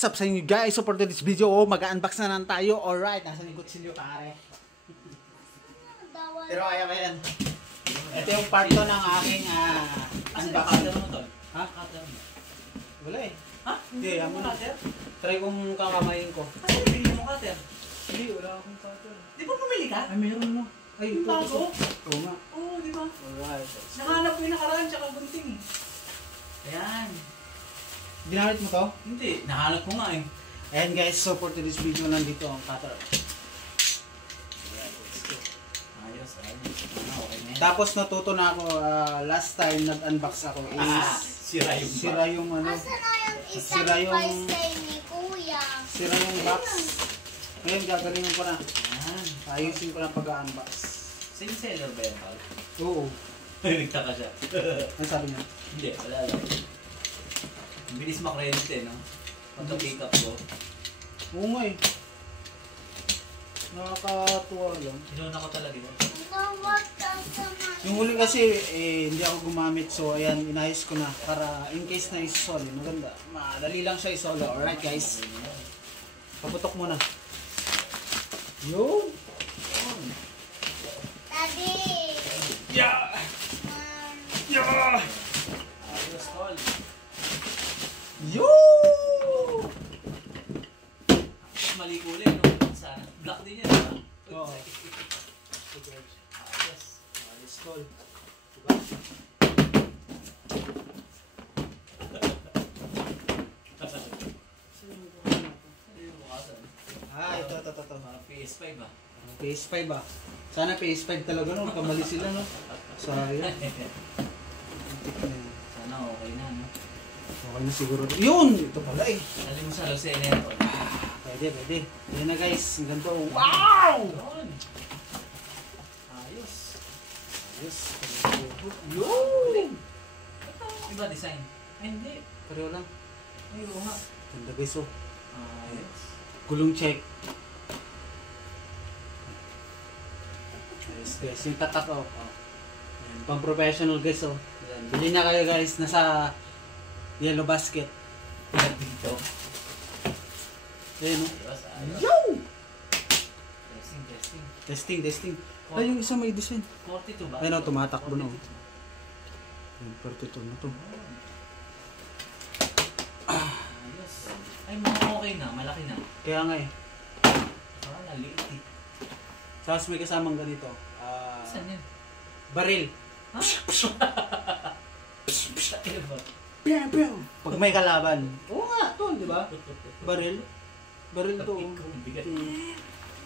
What's up sa inyo guys? So for this video, mag-unbox na lang tayo. Alright, nasa likod silyo pare. Pero kaya ba yan? Ito yung part to ng aking unboxing. Ha? Wala eh. Ha? Hindi, yan mo na. Try kong kakamayin ko. Kasi bigyan mo cutter. Hindi, wala akong cutter. Di ba bumili ka? Ay, meron mo. Ay, Yung ito. bago? Oo nga. Oo, di ba? Alright. Nakahanap ko yung nakaraan tsaka gunting eh. Ayan. Ginamit mo to? Hindi, nahanap ko nga eh. Ayan guys, so for today's video, nandito ang cutter. Ayos, ayos. Okay na yan. Tapos natuto na ako, last time nag-unbox ako is Sira yung ano, Asa na yung isang sira yung- birthday ni Kuya? sira yung box. Ngayon gagalingan ko na. Ayan. Ayusin ko na pag-unbox. Same seller ba yan, Paul? Oo. Nagtaka siya. Ano sabi niya? Hindi, wala lang. Ang bilis makredit eh, no? Pagka-pick up ko. Oo nga eh. Nakakatuwa lang. Inuuna ko talaga yun. Nawag ka sa mga... Yung huli kasi hindi ako gumamit, so ayan, inayos ko na para in case na isole. Maganda. Madali lang siya isole. Alright guys. Paputok muna. Yun. Daddy! Yeah! Um, Yeah! Ayos, Paul. Yo! Mali kulay, no? Sana. Black din yan, diba? Oo. Ayos. Ayos tol. Diba? Ayun, bukasan. Ito. Mga PS5 ah. PS5 ah. Sana PS5 talaga no, kamali sila no. Sayang. Sana okay na, no? Okay na siguro. Yun! Ito pala eh. Alam mo sa Lucena yan, Paul. Pwede. Yan na guys. Ang ganito. Wow! Yun. Ayos. Yes. Yun! Ito, iba design. Ay, hindi. Pareho lang. Ay, oo nga. Ganda guys oh. Ayos. Gulong check. Yes guys. Yung tatak oh. Yan. Pang professional guys oh. Yan. Bili na kayo guys. Nasa yellow basket. Dito. Ayan oh. Ayos, ayos. Yo! Testing. Testing. Ay, yung isa may design. 42 ba? Ayun oh, tumatakbo na oh. Yan, 42 na to. Ayos. Ay, mga okay na. Malaki na. Kaya nga eh. Parang naliit eh. Tapos may kasamang ganito. Saan yan? Baril. Ha? Ano ba? Pag may kalaban. Oo nga, to, di ba? Baril. Baril to. Ang bigat.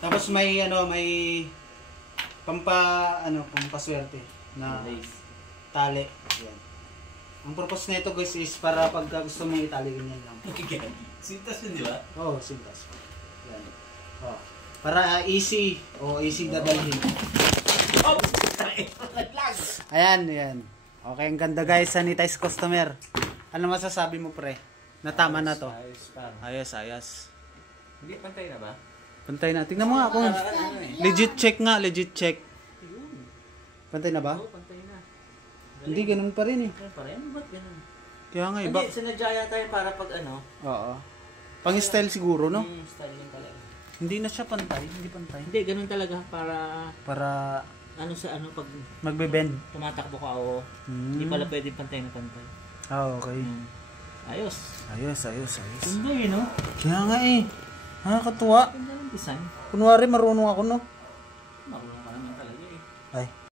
Tapos may may pampaswerte na tali. Yan. Ang purpose nito guys is para pagka gusto mong itali ganyan lang. Sintas yun, di ba? Oo, sintas. Yan. Oh. Para easy dadalhin. Oh! Ayan. Okay, ang ganda guys, sanitize customer. Ano masasabi mo pre? Natama na to. Ayos. Hindi, pantay na ba? Pantay na. Tingnan mo nga kung legit check. Pantay na ba? Oo, pantay na. Hindi, ganun pa rin eh. Ganun pa rin? Ba't ganun? Kaya nga iba. Hindi, sinadya yata yun para pag ano. Oo. Pang style siguro, no? Style yun talaga. Hindi na siya pantay. Hindi pantay. Hindi, ganun talaga para Para ano sa ano pag magbe-bend. tumatakbo ka o hindi pala pwedeng pantay na pantay. Okay. Ayos. Ayos. Ganda eh, no? Kaya nga eh. Nakakatuwa. Ganda ng design. Kunwari marunong ako, no? Marunong ka naman talaga eh. Ay.